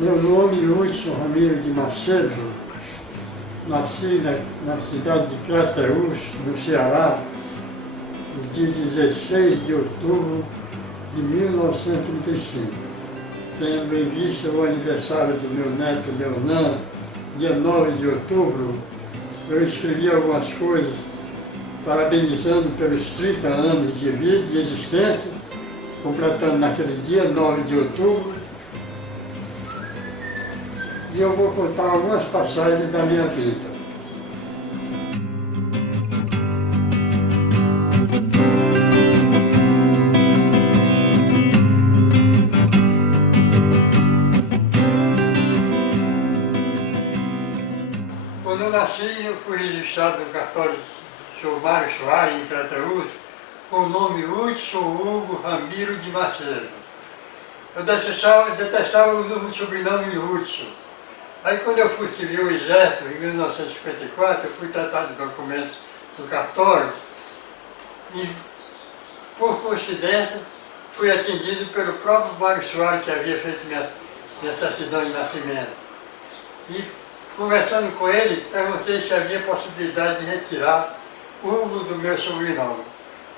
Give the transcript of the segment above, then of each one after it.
Meu nome é Hudson Ramiro de Macedo. Nasci na cidade de Crateús, no Ceará, no dia 16 de outubro de 1935. Tendo em vista o aniversário do meu neto Leonan, dia 9 de outubro, eu escrevi algumas coisas parabenizando pelos 30 anos de vida, de existência, completando naquele dia 9 de outubro. E eu vou contar algumas passagens da minha vida. Quando eu nasci, eu fui registrado no cartório do Sr. Mário Soares, em Crateús, com o nome Hudson Hugo Ramiro de Macedo. Eu detestava o sobrenome Hudson. Aí quando eu fui servir o Exército, em 1954, eu fui tratar de documentos do cartório e, por coincidência, fui atendido pelo próprio Mário Soares, que havia feito minha certidão de nascimento. E, conversando com ele, perguntei se havia possibilidade de retirar Hugo do meu sobrenome.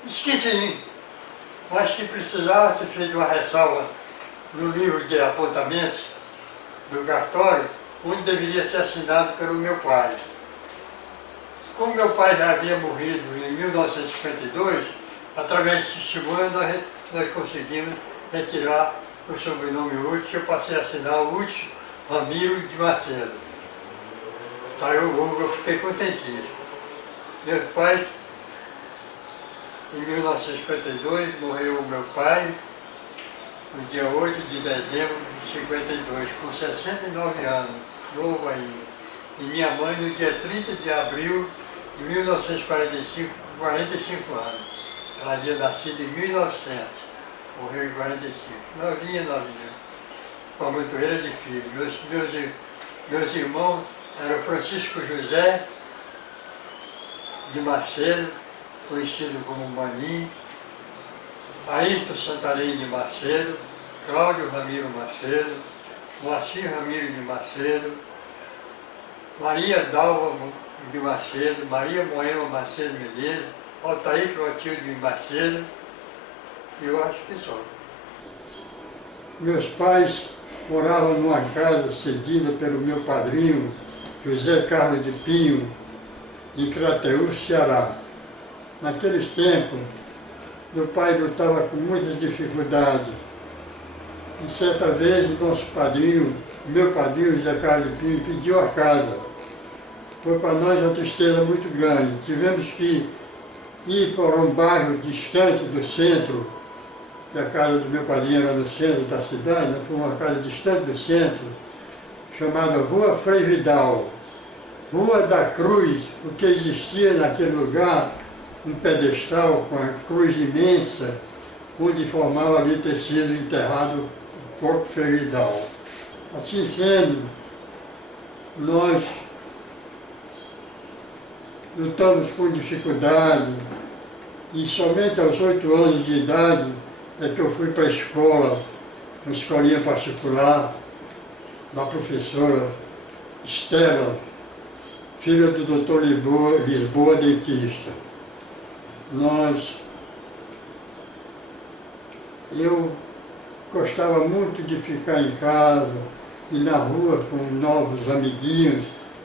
Disse que sim, mas que precisava ser feita uma ressalva no livro de apontamentos do cartório, onde deveria ser assinado pelo meu pai. Como meu pai já havia morrido em 1952, através de testemunha nós conseguimos retirar o sobrenome Hudson. Eu passei a assinar Hudson Ramiro de Macedo. Saiu o Hugo, eu fiquei contentíssimo. Meus pais, em 1952, morreu o meu pai, no dia 8 de dezembro de 52, com 69 anos, novo ainda. E minha mãe no dia 30 de abril de 1945, com 45 anos. Ela havia nascido em 1900, morreu em 45. Novinha. Com a montoeira de filhos. Meus irmãos eram Francisco José de Macedo, conhecido como Maninho, Ayrton Santarém de Macedo, Cláudio Ramiro Macedo, Moacir Ramiro de Macedo, Maria Dalva de Macedo, Maria Moema Macedo Menezes, Altair Clotilde de Macedo, eu acho que só. Meus pais moravam numa casa cedida pelo meu padrinho, José Carlos de Pinho, em Crateús, Ceará. Naqueles tempos, meu pai lutava com muitas dificuldades. E certa vez o nosso padrinho, meu padrinho, José Carlos de Pinho, pediu a casa. Foi para nós uma tristeza muito grande. Tivemos que ir para um bairro distante do centro, que a casa do meu padrinho era no centro da cidade, foi uma casa distante do centro, chamada Rua Frei Vidal, Rua da Cruz, porque existia naquele lugar um pedestal com a cruz imensa, onde informava ali ter sido enterrado o próprio Frei Vidal. Assim sendo, nós lutamos com dificuldade e somente aos 8 anos de idade é que eu fui para a escola, uma escolinha particular, da professora Estela, filha do doutor Lisboa, dentista. Eu gostava muito de ficar em casa e na rua com novos amiguinhos.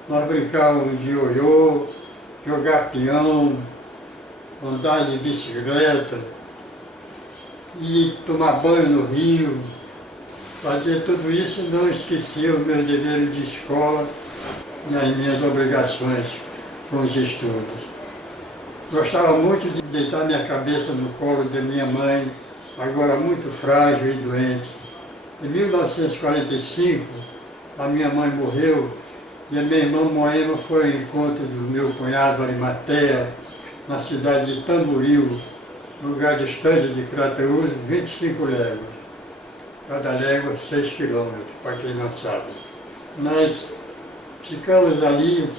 Nós brincávamos de ioiô, jogar peão, andar de bicicleta, e tomar banho no rio. Fazia tudo isso e não esquecia os meus deveres de escola e as minhas obrigações com os estudos. Gostava muito de deitar minha cabeça no colo de minha mãe, agora muito frágil e doente. Em 1945, a minha mãe morreu e a minha irmã Moema foi ao encontro do meu cunhado Arimateia, na cidade de Tamboril, lugar distante de Crateús, 25 léguas. Cada légua 6 quilômetros, para quem não sabe. Nós ficamos ali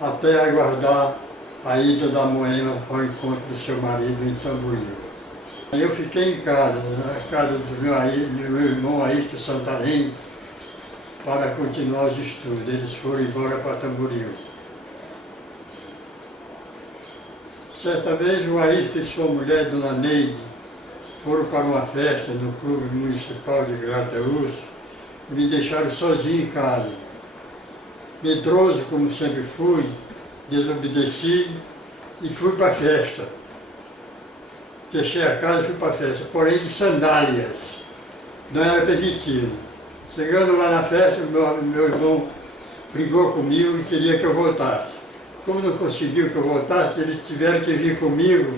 até aguardar a ida da Moema ao encontro do seu marido em Tamboril. Eu fiquei em casa, na casa do meu irmão Ayrton Santarém, para continuar os estudos. Eles foram embora para Tamboril. Certa vez, o Ayrton e sua mulher, Dona Neide, foram para uma festa no Clube Municipal de Grateus e me deixaram sozinho em casa. Medroso, como sempre fui, desobedeci e fui para a festa. Fechei a casa e fui para a festa, porém de sandálias. Não era permitido. Chegando lá na festa, meu irmão brigou comigo e queria que eu voltasse. Como não conseguiu que eu voltasse, eles tiveram que vir comigo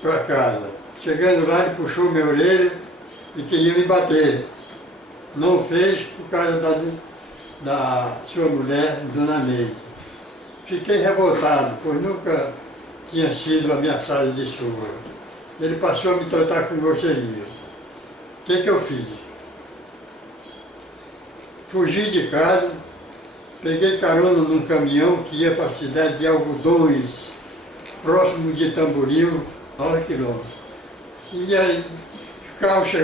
para casa. Chegando lá, ele puxou minha orelha e queria me bater. Não fez por causa da sua mulher, Dona Neide. Fiquei revoltado, pois nunca tinha sido ameaçado de surra. Ele passou a me tratar com grosseria. O que eu fiz? Fugi de casa, peguei carona num caminhão que ia para a cidade de Algodões, próximo de Tamboril, 9 quilômetros. E aí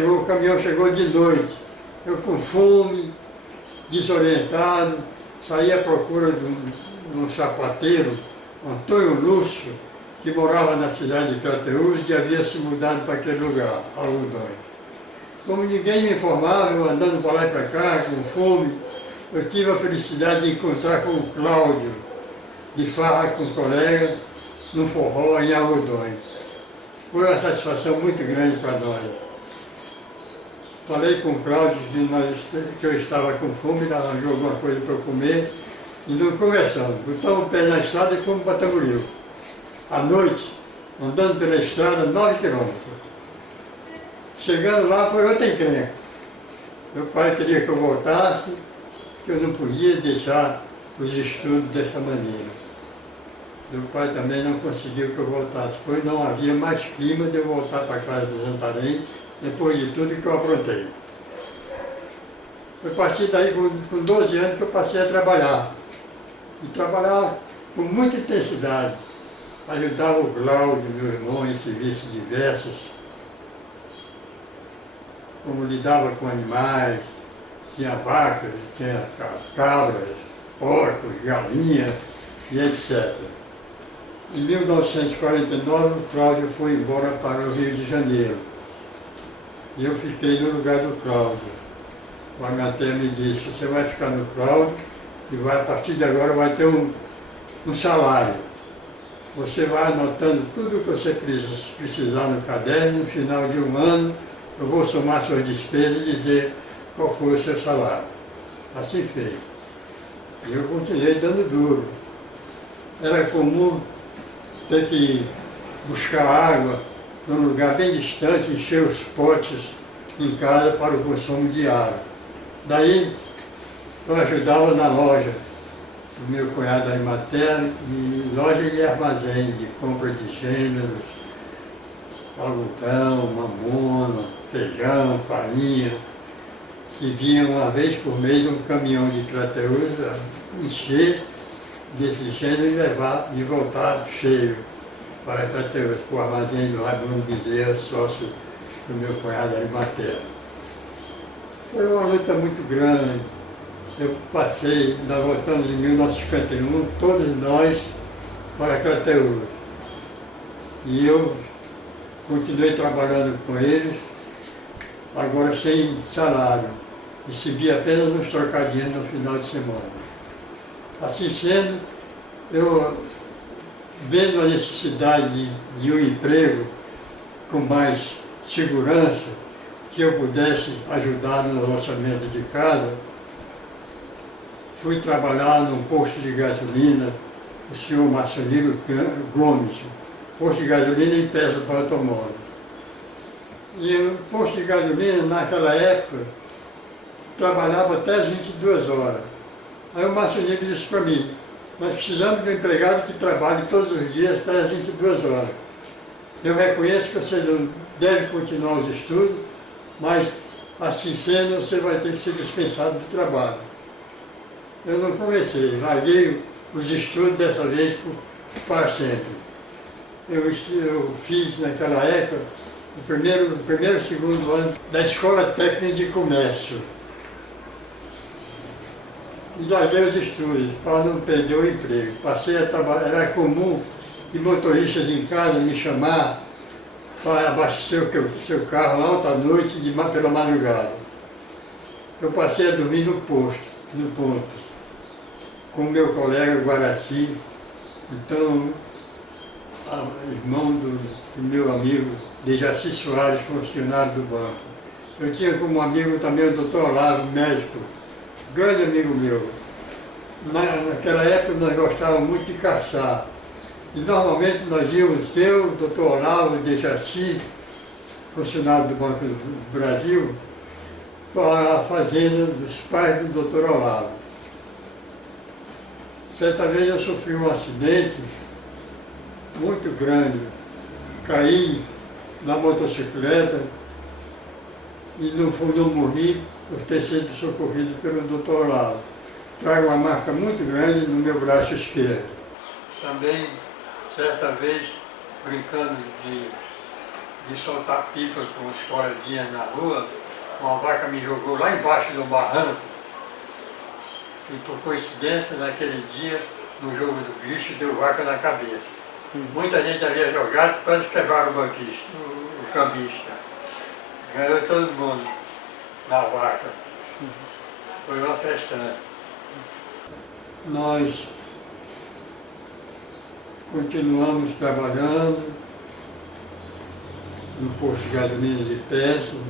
o caminhão chegou de noite. Eu com fome, desorientado, saí à procura de um sapateiro, Antônio Lúcio, que morava na cidade de Crateús e havia se mudado para aquele lugar, Algodões. Como ninguém me informava, eu andando para lá e para cá, com fome, eu tive a felicidade de encontrar com o Cláudio, de farra com um colega, num forró em Algodões. Foi uma satisfação muito grande para nós. Falei com o Cláudio que eu estava com fome, ele arranjou alguma coisa para eu comer, e não conversamos. Botamos o pé na estrada e fomos para Tamboril. À noite, andando pela estrada, 9 quilômetros. Chegando lá foi outra encrenca. Meu pai queria que eu voltasse, que eu não podia deixar os estudos dessa maneira. Meu pai também não conseguiu que eu voltasse, pois não havia mais clima de eu voltar para a casa do Santarém, depois de tudo que eu aprontei. Foi a partir daí, com 12 anos, que eu passei a trabalhar. E trabalhava com muita intensidade. Ajudava o Cláudio, meu irmão, em serviços diversos, como lidava com animais, tinha vacas, tinha cabras, porcos, galinhas e etc. Em 1949, o Cláudio foi embora para o Rio de Janeiro. E eu fiquei no lugar do Cláudio. O Agaté me disse, você vai ficar no Cláudio e vai, a partir de agora vai ter um salário. Você vai anotando tudo o que você precisar no caderno, no final de um ano, eu vou somar suas despesas e dizer qual foi o seu salário. Assim fez. E eu continuei dando duro. Era comum ter que buscar água num lugar bem distante, encher os potes em casa para o consumo diário. Daí eu ajudava na loja do meu cunhado Arimatea, em loja e armazém de compra de gêneros, algodão, mamona, feijão, farinha, que vinha uma vez por mês um caminhão de Crateús encher desse gênero e levar e voltar cheio para Crateús, para o armazém do Raimundo Bezerra, sócio do meu cunhado Arimatea. Foi uma luta muito grande. Eu passei, nós voltamos em 1951, todos nós para Crateús. E eu continuei trabalhando com eles, agora sem salário. Recebi apenas uns trocadinhos no final de semana. Assim sendo, eu, vendo a necessidade de um emprego com mais segurança, que eu pudesse ajudar no orçamento de casa, fui trabalhar num posto de gasolina, o senhor Marcelino Gomes, posto de gasolina em peça para automóvel. E o posto de gasolina, naquela época, trabalhava até as 22 horas. Aí o Marcelino disse para mim, nós precisamos de um empregado que trabalhe todos os dias até as 22 horas. Eu reconheço que você não deve continuar os estudos, mas assim sendo, você vai ter que ser dispensado do trabalho. Eu não comecei, larguei os estudos dessa vez para sempre. Eu fiz naquela época o primeiro e segundo ano da Escola Técnica de Comércio. e larguei os estudos para não perder o emprego. Passei a trabalhar, era comum de motoristas em casa me chamar para abastecer o seu carro alta noite pela madrugada. Eu passei a dormir no posto, no ponto, com o meu colega Guaraci, então, irmão do meu amigo Dejaci Soares, funcionário do banco. Eu tinha como amigo também o doutor Olavo, médico, grande amigo meu. Naquela época nós gostávamos muito de caçar. E normalmente nós íamos, eu, o doutor Olavo, Dejaci, funcionário do Banco do Brasil, para a fazenda dos pais do doutor Olavo. Certa vez eu sofri um acidente muito grande. Caí na motocicleta e não morri por ter sido socorrido pelo doutor Olavo. Trago uma marca muito grande no meu braço esquerdo. Também, certa vez, brincando de soltar pipa com os coleguinhas na rua, uma vaca me jogou lá embaixo do barranco. E por coincidência, naquele dia, no jogo do bicho, deu vaca na cabeça. Muita gente havia jogado, quase quebraram o banquista, o cambista. Ganhou todo mundo na vaca. Foi uma festança. Nós continuamos trabalhando no posto de gasolina de Péssimo.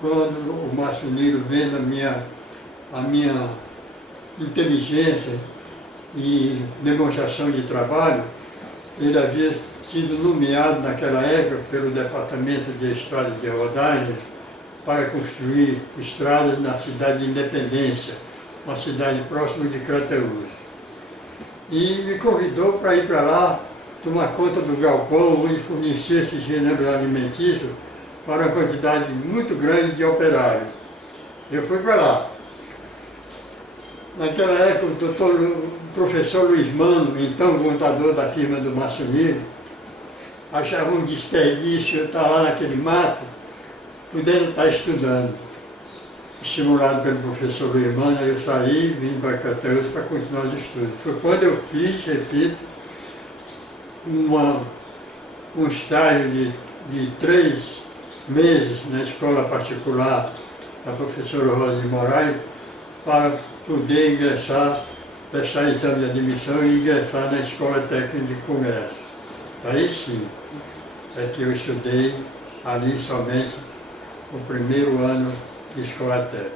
Quando o marceneiro, vendo a minha inteligência e demonstração de trabalho, ele havia sido nomeado naquela época pelo Departamento de Estradas de Rodagem para construir estradas na cidade de Independência, uma cidade próxima de Crateús. E me convidou para ir para lá, tomar conta do galpão, onde fornecia esses gêneros alimentícios para uma quantidade muito grande de operários. Eu fui para lá. Naquela época, o professor Luiz Mano, então contador da firma do maçonismo, achava um desperdício eu estar lá naquele mato, podendo estar estudando. Estimulado pelo professor Luiz Mano, eu saí, vim para Crateús para continuar os estudos. Foi quando eu fiz, repito, um estágio de 3 meses na escola particular da professora Rosa de Moraes, para poder ingressar, prestar exame de admissão e ingressar na Escola Técnica de Comércio. Aí sim, é que eu estudei ali somente o primeiro ano de Escola Técnica.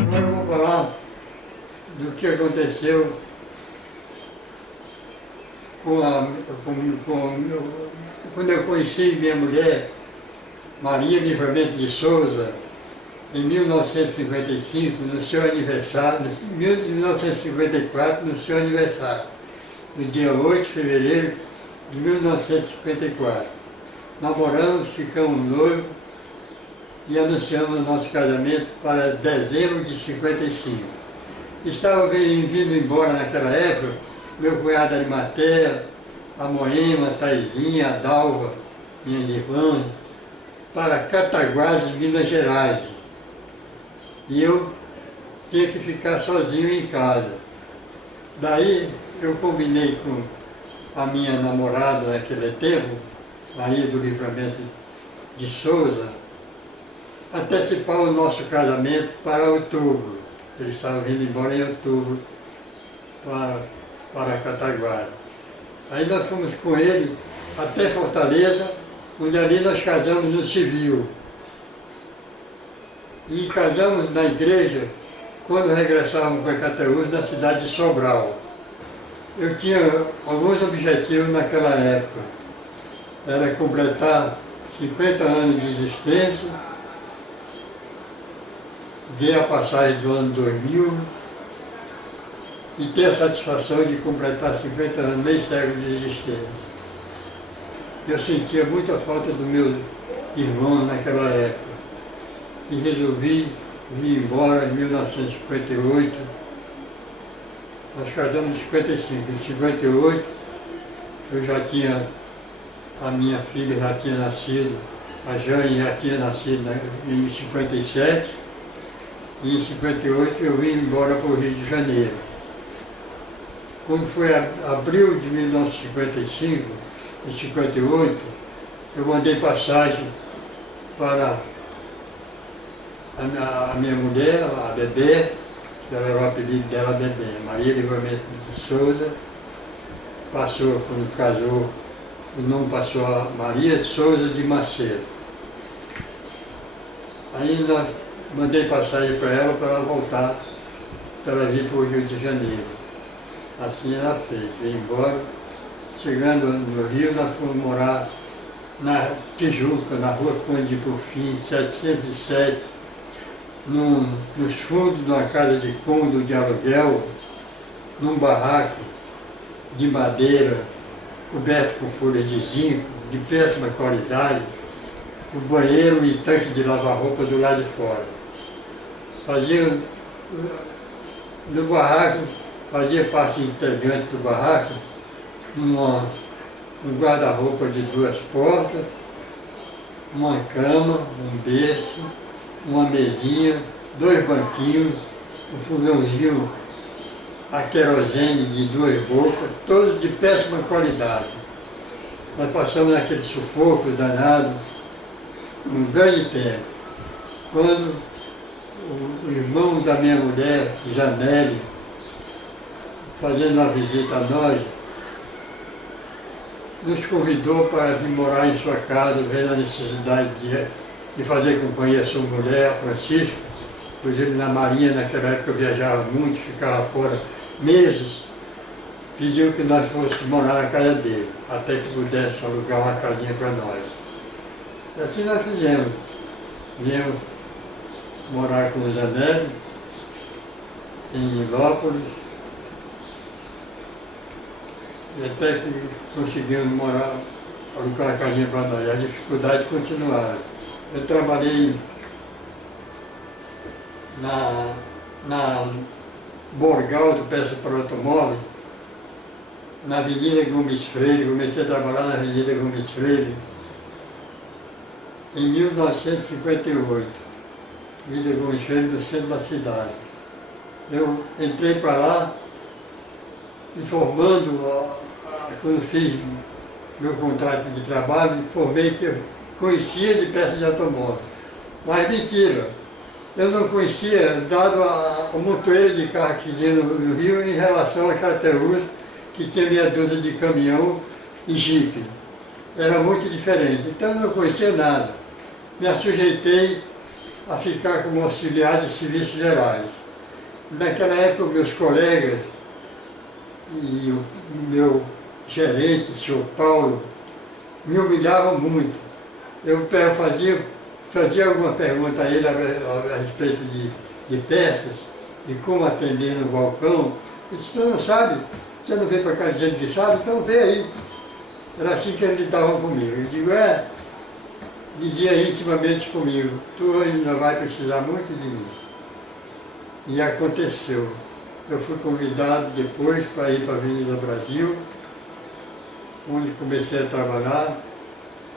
Agora eu vou falar do que aconteceu quando eu conheci minha mulher, Maria Livramento de Souza, em 1955, no seu aniversário, em 1954, no seu aniversário, no dia 8 de fevereiro de 1954. Namoramos, ficamos noivos e anunciamos nosso casamento para dezembro de 55. Estava vindo embora naquela época, meu cunhado Arimatea, a Moema, a Taizinha, a Dalva, minhas irmãs, para Cataguases, Minas Gerais. E eu tinha que ficar sozinho em casa. Daí eu combinei com a minha namorada naquele tempo, Maria do Livramento de Souza, antecipar o nosso casamento para outubro. Ele estava vindo embora em outubro para Cataguases. Aí nós fomos com ele até Fortaleza, onde ali nós casamos no civil. E casamos na igreja quando regressávamos para Crateús, na cidade de Sobral. Eu tinha alguns objetivos naquela época. Era completar 50 anos de existência, ver a passagem do ano 2000 e ter a satisfação de completar 50 anos, meio século de existência. Eu sentia muita falta dos meus irmãos naquela época e resolvi vir embora em 1958. Nós casamos em 55. Em 58 eu já tinha, a minha filha já tinha nascido A Jane já tinha nascido em 57, e em 58 eu vim embora para o Rio de Janeiro. Quando foi abril de 1955 e 58, eu mandei passagem para a minha mulher, a Bebê, que era o apelido dela, Bebê, Maria Livramento de Souza. Passou, quando casou, o nome passou a Maria de Souza de Macedo. Ainda mandei passagem para ela voltar, para ela vir para o Rio de Janeiro. Assim ela fez, veio embora. Chegando no Rio, nós fomos morar na Tijuca, na rua Conde de Porfim, 707, nos fundos de uma casa de cômodo de aluguel, num barraco de madeira, coberto com folhas de zinco, de péssima qualidade, o banheiro e tanque de lavar roupa do lado de fora. No barraco, fazia parte integrante do barraco, um guarda-roupa de 2 portas, uma cama, um berço, uma mesinha, 2 banquinhos, um fogãozinho a querosene de 2 bocas, todos de péssima qualidade. Nós passamos naquele sufoco danado um grande tempo. Quando o irmão da minha mulher, Janelle, fazendo uma visita a nós, nos convidou para vir morar em sua casa, vendo a necessidade de fazer companhia à sua mulher, Francisca, pois ele na Marinha, naquela época, viajava muito, ficava fora meses, pediu que nós fôssemos morar na casa dele, até que pudesse alugar uma casinha para nós. E assim nós fizemos. Viemos morar com o Zanelli, em Nilópolis, e até que conseguimos morar, alugar a casinha para nós. A dificuldade continuava. Eu trabalhei na Borgal de peça para automóvel, na Avenida Gomes Freire, comecei a trabalhar na Avenida Gomes Freire em 1958, Avenida Gomes Freire, no centro da cidade. Eu entrei para lá, informando, quando fiz meu contrato de trabalho, informei que eu conhecia de peças de automóvel. Mas mentira, eu não conhecia, dado o montoeiro de carro que tinha no Rio em relação a Crateús, que tinha meia dúzia de caminhão e jipe. Era muito diferente, então eu não conhecia nada. Me sujeitei a ficar como auxiliar de serviços gerais. Naquela época, meus colegas e o meu gerente, o senhor Paulo, me humilhavam muito. Eu fazia alguma pergunta a ele a respeito de peças, de como atender no balcão. Ele disse: "Tu não sabe? Você não veio para cá dizendo que sabe? Então vê aí." Era assim que eles lidavam comigo. Eu digo: dizia intimamente comigo: "Tu ainda vai precisar muito de mim." E aconteceu. Eu fui convidado depois para ir para a Avenida Brasil, onde comecei a trabalhar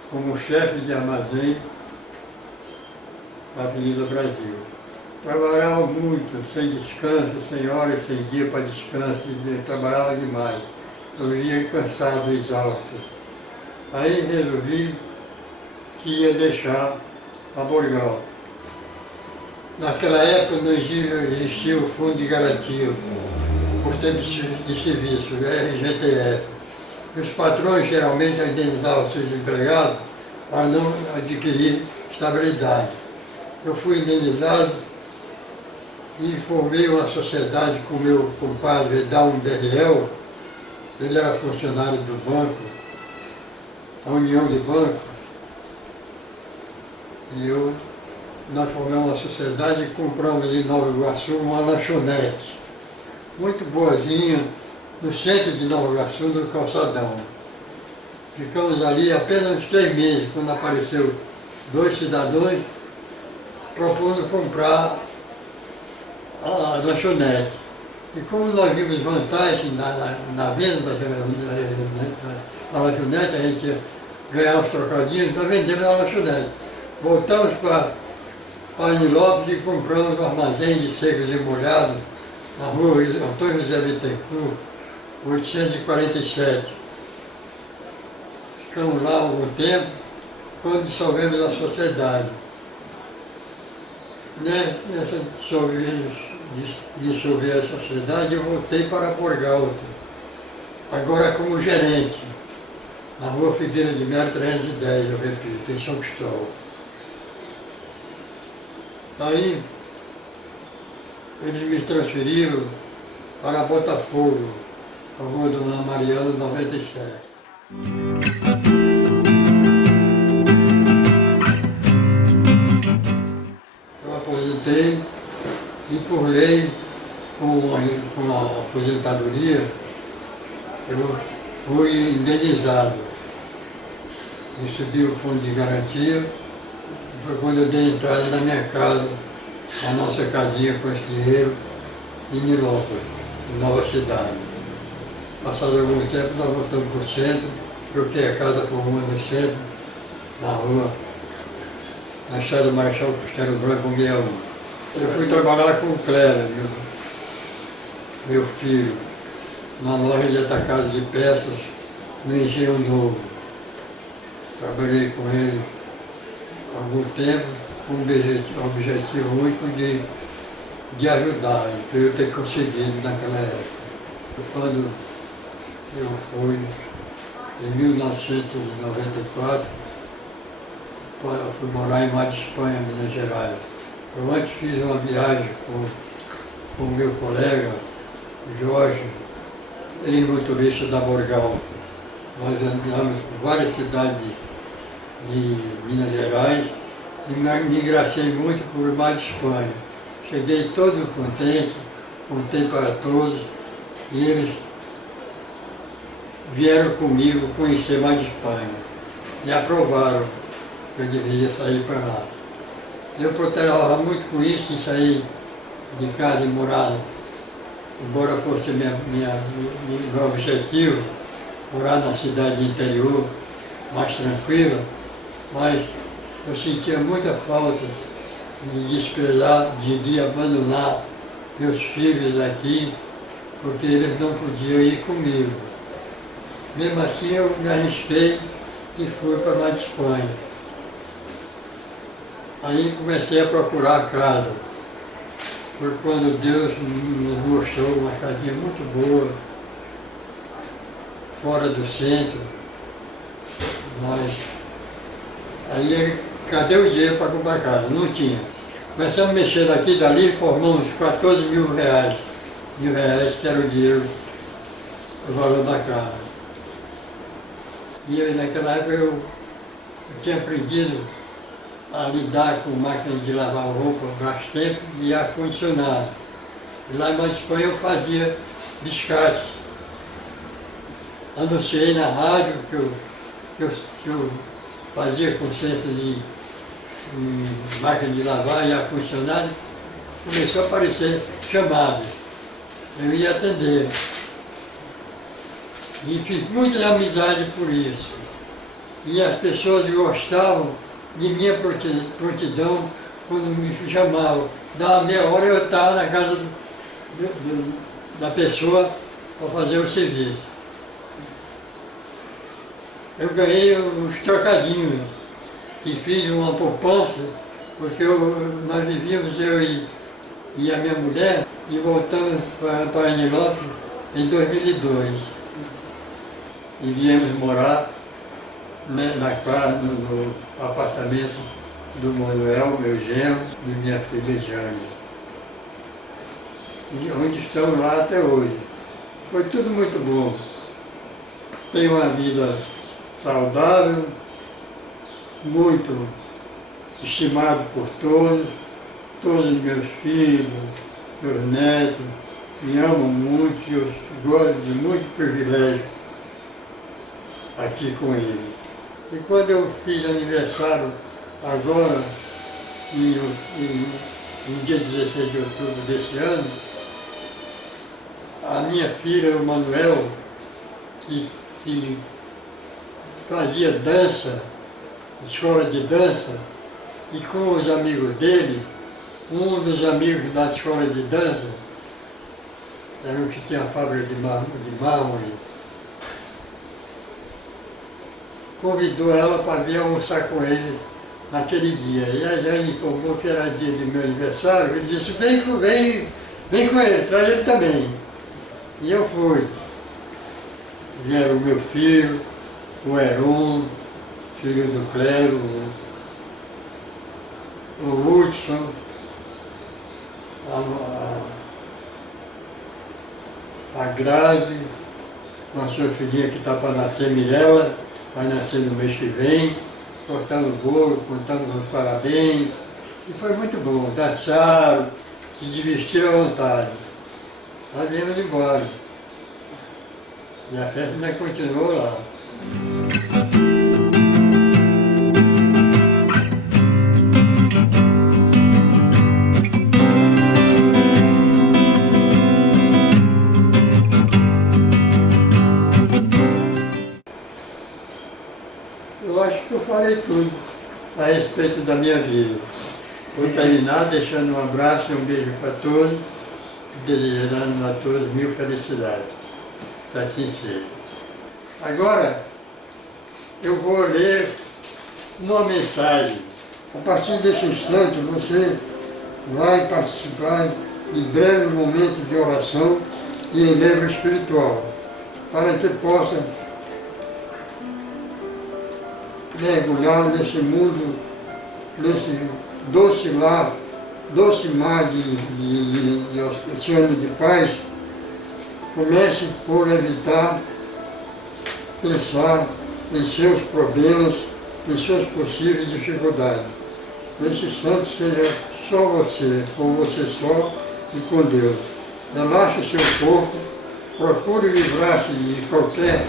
como chefe de armazém da Avenida Brasil. Trabalhava muito, sem descanso, sem hora, sem dia para descanso, trabalhava demais. Eu vivia cansado, exausto. Aí resolvi que ia deixar a Borgal. Naquela época não existia o Fundo de Garantia por tempo de serviço, o RGTF. Os patrões geralmente indenizavam seus empregados para não adquirir estabilidade. Eu fui indenizado e formei uma sociedade com o meu compadre Edalmo Berriel. Ele era funcionário do banco, a União de Bancos, e nós formamos uma sociedade e compramos em Nova Iguaçu uma lanchonete, muito boazinha, no centro de Nova Iguaçu, no calçadão. Ficamos ali apenas uns 3 meses, quando apareceu 2 cidadãos propondo comprar a lanchonete. E como nós vimos vantagem na venda da lanchonete, a gente ganhar uns trocadinhos, nós vendemos na lanchonete. Voltamos para Nilópolis e compramos um armazém de secos e molhados na rua Antônio José Bittencourt, 847. Ficamos lá algum tempo, quando dissolvemos a sociedade. Nessa dissolver a sociedade, eu voltei para Porgalto, agora como gerente, na rua Figueira de Melo 310, eu repito, em São Cristóvão. Aí, eles me transferiram para Botafogo, a rua Dona Mariana 97. Eu aposentei e, por lei, com a aposentadoria, eu fui indenizado. Recebi o fundo de garantia. Foi quando eu dei entrada na minha casa, a nossa casinha com esquerdo, em Nilópolis, Nova Cidade. Passado algum tempo, nós voltamos para o centro, troquei a casa por uma no centro, na rua, na estrada Marechal Costelo Branco, 61. Eu fui trabalhar com o Cléber, meu filho, na loja de atacado de peças, no Engenho Novo. Trabalhei com ele algum tempo, com o objetivo único de ajudar, que eu ter conseguido naquela época. Quando eu fui, em 1994, eu fui morar em Mar de Espanha, Minas Gerais. Eu antes fiz uma viagem com o meu colega, Jorge, ex-motorista da Borgal. Nós andamos por várias cidades de Minas Gerais e me engracei muito por Mar de Espanha. Cheguei todo contente, contei para todos e eles vieram comigo conhecer Mar de Espanha e aprovaram que eu deveria sair para lá. Eu protelava muito com isso, em sair de casa e morar, embora fosse meu objetivo, morar na cidade interior, mais tranquila, mas eu sentia muita falta de desprezar, de abandonar meus filhos aqui, porque eles não podiam ir comigo. Mesmo assim eu me arrisquei e fui para Mar de Espanha. Aí comecei a procurar a casa. Foi quando Deus nos mostrou uma casinha muito boa, fora do centro. Aí, cadê o dinheiro para comprar casa? Não tinha. Começamos a mexer daqui e dali, formamos 14 mil reais. R$1.000 que era o dinheiro, o valor da casa. E naquela época eu tinha aprendido a lidar com máquinas de lavar roupa, Brastemp e ar-condicionado. E lá em Mar de Espanha eu fazia biscates. Anunciei na rádio que eu fazia conserto de máquina de lavar e ar-condicionado. Começou a aparecer chamadas. Eu ia atender. E fiz muita amizade por isso. E as pessoas gostavam de minha prontidão quando me chamavam. Dava meia hora eu estava na casa da pessoa para fazer o serviço. Eu ganhei uns trocadinhos e fiz uma poupança, porque nós vivíamos, eu e a minha mulher, e voltamos para Nilópolis em 2002. E viemos morar na casa, no apartamento do Manuel, meu genro, e minha filha Jane. E onde estamos lá até hoje. Foi tudo muito bom. Tenho uma vida saudável, muito estimado por todos os meus filhos, meus netos, me amam muito e eu gosto de muito privilégio aqui com eles. E quando eu fiz aniversário agora, no dia 16 de outubro desse ano, a minha filha, o Manuel, que fazia dança, escola de dança, e com os amigos dele, um dos amigos da escola de dança, era um que tinha a fábrica de mármore, convidou ela para vir almoçar com ele naquele dia. E aí informou que era dia do meu aniversário, ele disse, vem com ele, traz ele também. E eu fui. Vieram o meu filho, o Heron, filho do Clero, o Hudson, a Grazi, uma sua filhinha que está para nascer, Mirella, vai nascer no mês que vem, cortamos o bolo, contamos os parabéns, e foi muito bom, dançaram, se divertiram à vontade. Nós viemos embora. E a festa ainda continuou lá. Eu acho que eu falei tudo a respeito da minha vida. Vou terminar deixando um abraço e um beijo para todos, desejando a todos mil felicidades. Assim seja. Agora, eu vou ler uma mensagem. A partir desse instante, você vai participar de breve momento de oração e enlevo espiritual, para que possa mergulhar nesse mundo, nesse doce mar de oceano de paz. Comece por evitar pensar em seus problemas, em suas possíveis dificuldades. Nesse instante seja só você, com você só e com Deus. Relaxe o seu corpo, procure livrar-se de qualquer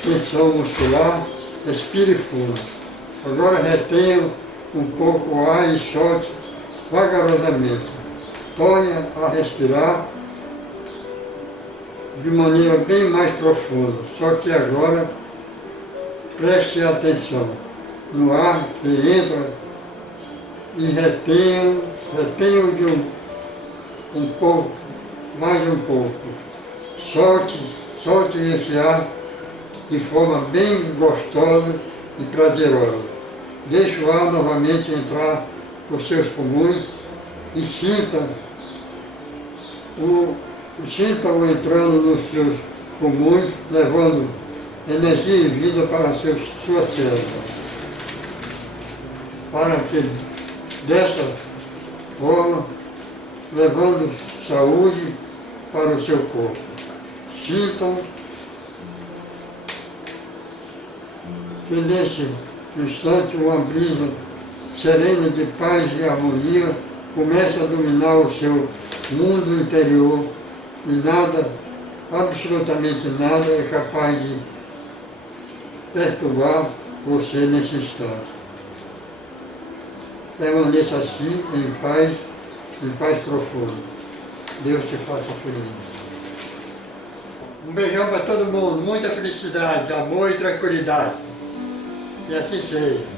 tensão muscular, respire fundo. Agora retenha um pouco o ar e solte vagarosamente. Torne a respirar de maneira bem mais profunda, só que agora preste atenção no ar que entra e retenha de um pouco, mais um pouco. Solte esse ar de forma bem gostosa e prazerosa. Deixe o ar novamente entrar por seus pulmões e sinta-o entrando nos seus pulmões, levando energia e vida para a sua célula. Para que, dessa forma, levando saúde para o seu corpo. Sintam que nesse instante uma brisa serena de paz e harmonia começa a dominar o seu mundo interior e nada, absolutamente nada, é capaz de perturbar você nesse instante. Permaneça assim, em paz profunda. Deus te faça feliz. Um beijão para todo mundo, muita felicidade, amor e tranquilidade. E assim seja.